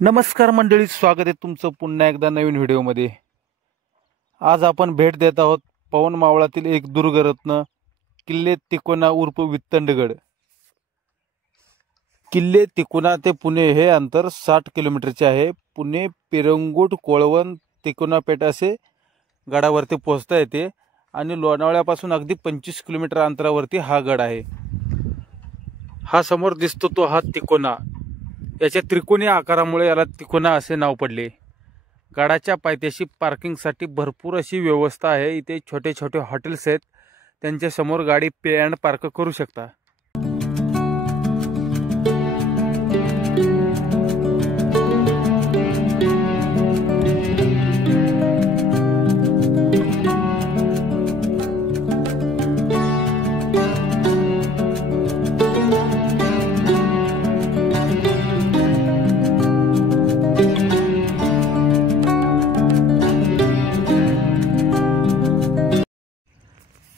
नमस्कार मंडळी, स्वागत आहे तुमचं पुन्हा एकदा नवीन व्हिडिओमध्ये। आज आपण भेट देत आहोत पवन मावळातील एक दुर्गरत्न किल्ले तिकोना उर्फ वित्तंडगड। किल्ले तिकोना ते पुणे हे अंतर 60 किलोमीटरचे आहे। पुणे पिरंगुट कोळवण तिकोनापेठ असे गडावरती पोहोचता येते आणि लोणावळ्यापासून अगदी 25 किलोमीटर अंतरावरती हा गड आहे। हा समोर दिसतो तो हा तिकोना, याच्या त्रिकोणी आकारामुळे याला तिकोना असे नाव पडले। गडाच्या पायथ्याशी पार्किंगसाठी भरपूर अशी व्यवस्था आहे। इथे छोटे छोटे हॉटेल्स आहेत, त्यांच्या समोर गाडी पे अँड पार्क करू शकता।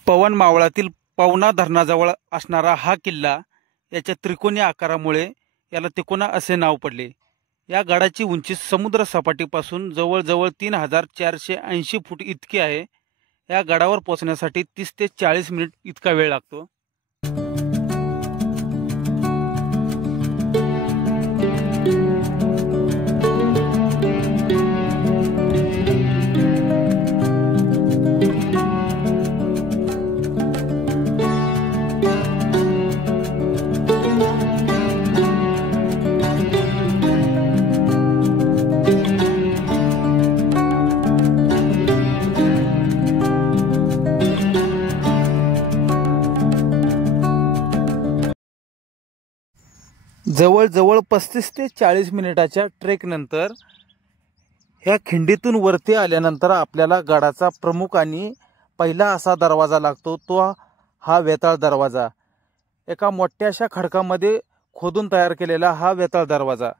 पवन मावळातील पवना धरणाजवळ असणारा हा किल्ला याच्या त्रिकोणी आकारामुळे याला तिकोना असे नाव पडले। या गडाची उंची समुद्र सपाटीपासून जवळजवळ 3480 फूट इतकी आहे। या गडावर पोहोचण्यासाठी 30 ते 40 मिनिट इतका वेळ लागतो। जवळजवळ 35 ते 40 मिनिटाच्या ट्रेक नंतर ह्या खिंडीतून वरती आल्यानंतर आपल्याला गडाचा प्रमुख आणि पहिला असा दरवाजा लागतो, तो हा वेताळ दरवाजा। एका मोठ्याशा खडकामध्ये खोदून तयार केलेला हा वेताळ दरवाजा।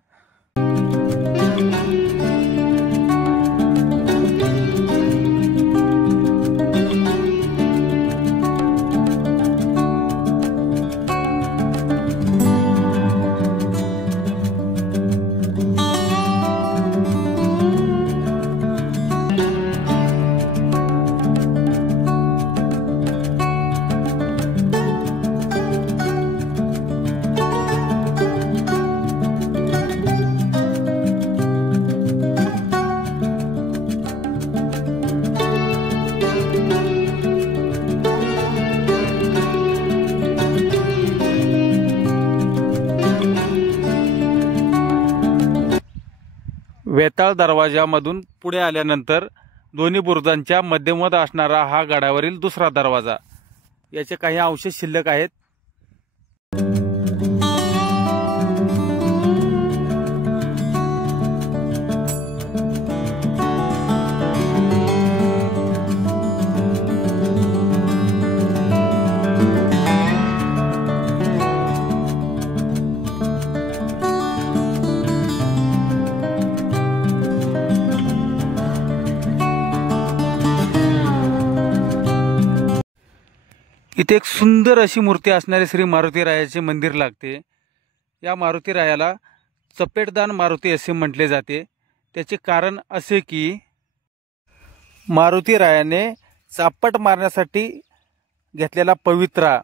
वेताळ दरवाजामधून पुढे आल्यानंतर दोन्ही बुरुजांच्या मध्यमध असणारा हा गडावरील दुसरा दरवाजा। याचे काही अंश शिल्लक आहेत। इथे एक सुंदर अशी मूर्ती असणारे श्री मारुती रायाचे मंदिर लागते। या मारुती रायाला चपेटदान मारुती असे म्हटले जाते। त्याचे कारण असे की मारुती रायाने चापट मारण्यासाठी घेतलेला पवित्रा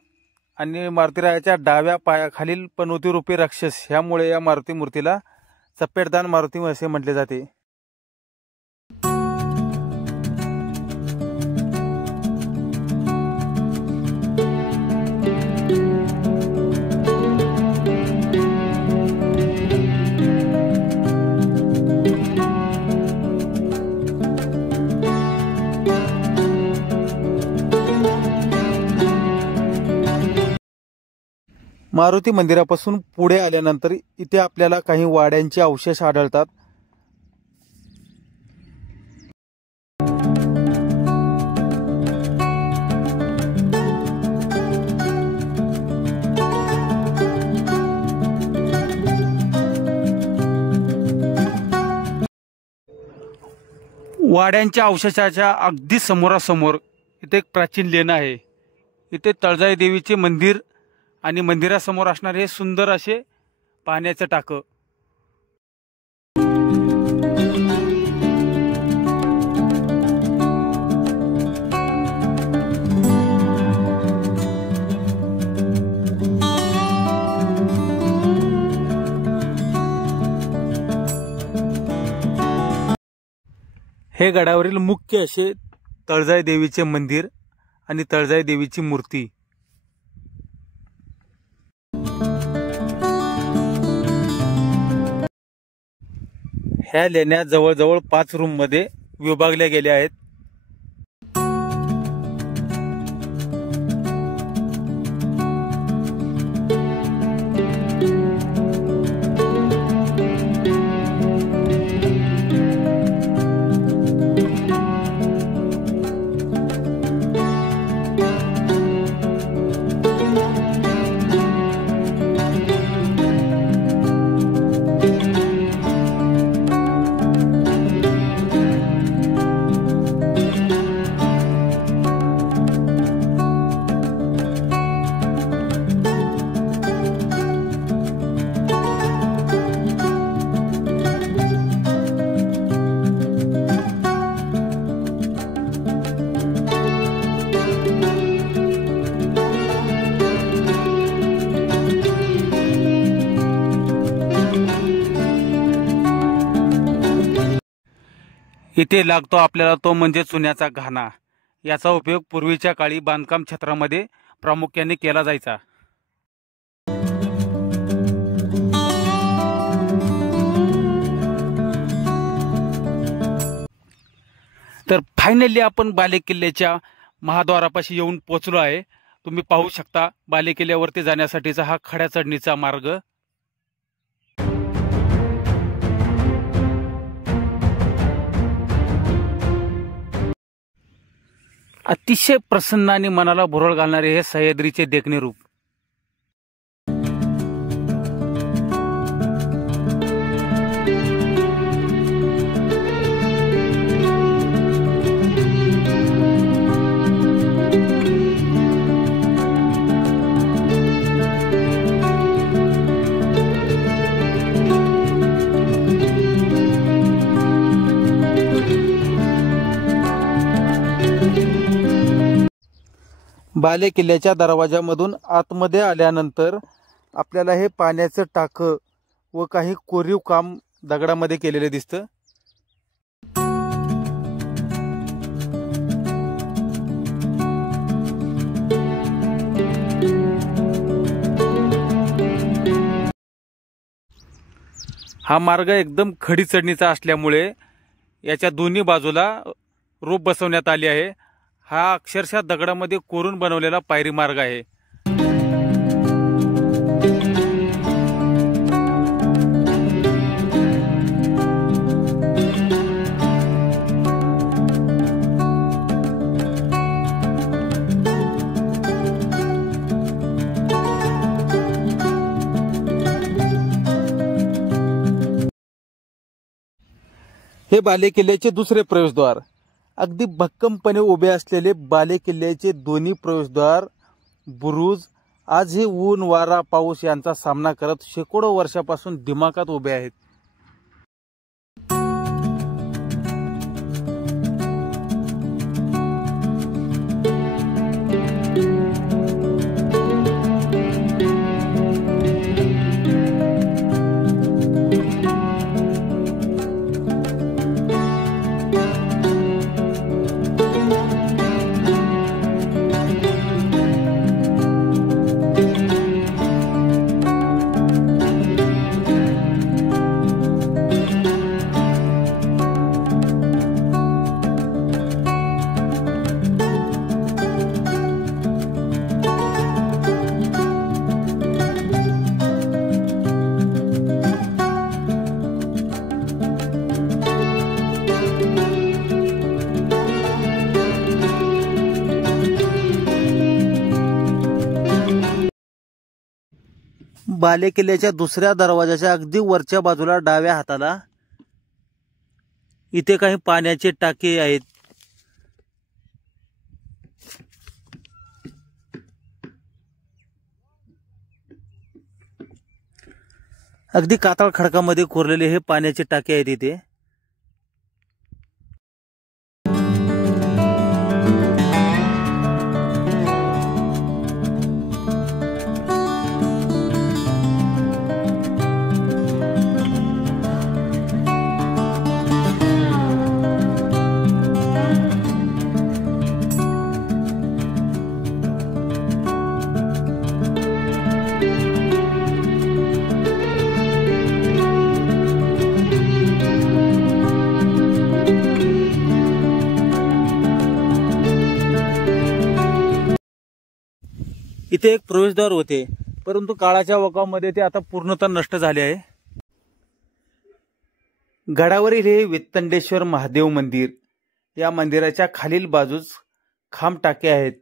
आणि मारुती रायाच्या डाव्या पायाखालील पनोती रूपी राक्षस, ह्यामुळे या मारुती मूर्तीला चपेटदान मारुती असे म्हटले जाते। मारुती मंदिरापासून पुढे आल्यानंतर इथे आपल्याला काही वाड्यांचे अवशेष आढळतात। वाड्यांच्या अवशेषाच्या अगदी समोरासमोर इथे एक प्राचीन लेणं आहे। इथे तळजाई देवीचे मंदिर आणि मंदिरासमोर असणारे हे सुंदर असे पाण्याचे टाकं। हे गडावरील मुख्य असे तळजाई देवीचे मंदिर आणि तळजाई देवीची मूर्ती. ह्या लेण्या जवळजवळ 5 रूम मध्ये विभागल्या गेल्या आहेत. इथे लागतो आपल्याला तो म्हणजे चुन्याचा घाणा. याचा उपयोग पूर्वीच्या काळी बांधकाम क्षेत्रामध्ये प्रामुख्याने केला जायचा. तर फायनली आपण बालेकिल्ल्याच्या महाद्वारापाशी येऊन पोहोचलो आहे. तुम्ही पाहू शकता बालेकिल्ल्यावरती जाण्यासाठीचा हा खड्या चढणीचा मार्ग. अतिशय प्रसन्न आणि मनाला भुरळ घालणारे हे सह्याद्रीचे देखणे रूप. बालेकिल्ल्याच्या दरवाजामधून आतमध्ये आल्यानंतर आपल्याला हे पाण्याचं टाकं व काही कोरीव काम दगडामध्ये केलेले दिसतं. हा मार्ग एकदम खडी चढणीचा असल्यामुळे याच्या दोन्ही बाजूला रोप बसवण्यात आली आहे. हा अक्षरशः दगडामध्ये कोरून बनवलेला पायरी मार्ग आहे. हे बालेकिल्ल्याचे दुसरे प्रवेशद्वार. अगदी भक्कमपणे उभे असलेले बालेकिल्ल्याचे दोन्ही प्रवेशद्वार बुरुज आजही ऊन वारा पाऊस यांचा सामना करत शेकडो वर्षापासून दिमाखात उभे आहेत. बालेकिल्ल्याच्या दुसऱ्या दरवाजाच्या अगदी वरच्या बाजूला डाव्या हाताला इथे काही पाण्याचे टाके आहेत. अगदी कातळ खडकामध्ये कोरलेले हे पाण्याचे टाके आहेत इथे. इथे एक प्रवेशद्वार होते, परंतु काळाच्या ओघामध्ये ते आता पूर्णतः नष्ट झाले आहे. गडावरील हे वित्तंडेश्वर महादेव मंदिर, या मंदिराच्या खालील बाजूस खांब टाके आहेत.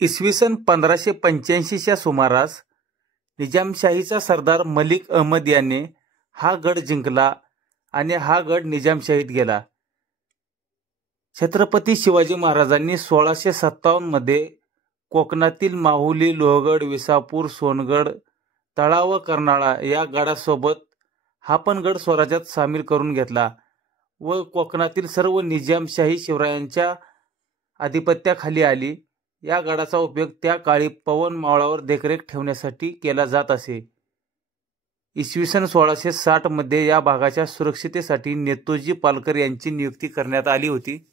इसवी सन 1585च्या सुमारास निजामशाहीचा सरदार मलिक अहमद याने हा गड जिंकला आणि हा गड निजामशाहीत गेला. छत्रपती शिवाजी महाराजांनी 1657 मध्ये कोकणातील माहुली, लोहगड, विसापूर, सोनगड, तळा व कर्नाळा या गडासोबत हा पण गड स्वराज्यात सामील करून घेतला व कोकणातील सर्व निजामशाही शिवरायांच्या आधिपत्याखाली आली. या गडाचा उपयोग त्या काळी पवन मावळावर देखरेख ठेवण्यासाठी केला जात असे. इसवी सन 1660 मध्ये या भागाच्या सुरक्षितेसाठी नेतोजी पालकर यांची नियुक्ती करण्यात आली होती.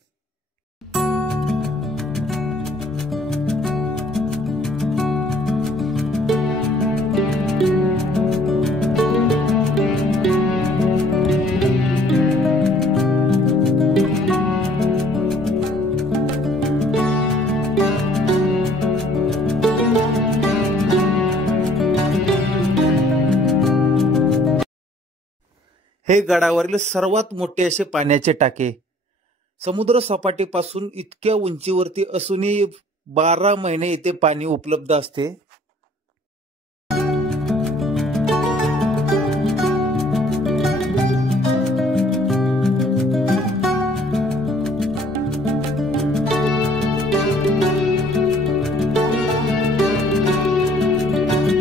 हे गडावरील सर्वात मोठे असे पाण्याचे टाके समुद्र सपाटीपासून इतक्या उंचीवरती असूनही 12 महिने इथे पाणी उपलब्ध असते.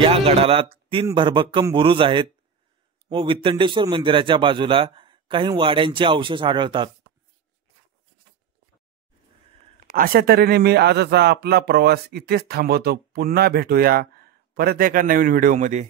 या गडाला 3 भरभक्कम बुरुज आहेत व वित्तंडेश्वर मंदिराच्या बाजूला काही वाड्यांचे अवशेष आढळतात. अशा तऱ्हेने मी आजचा आपला प्रवास इथेच थांबवतो. पुन्हा भेटूया परत एका नवीन व्हिडिओमध्ये.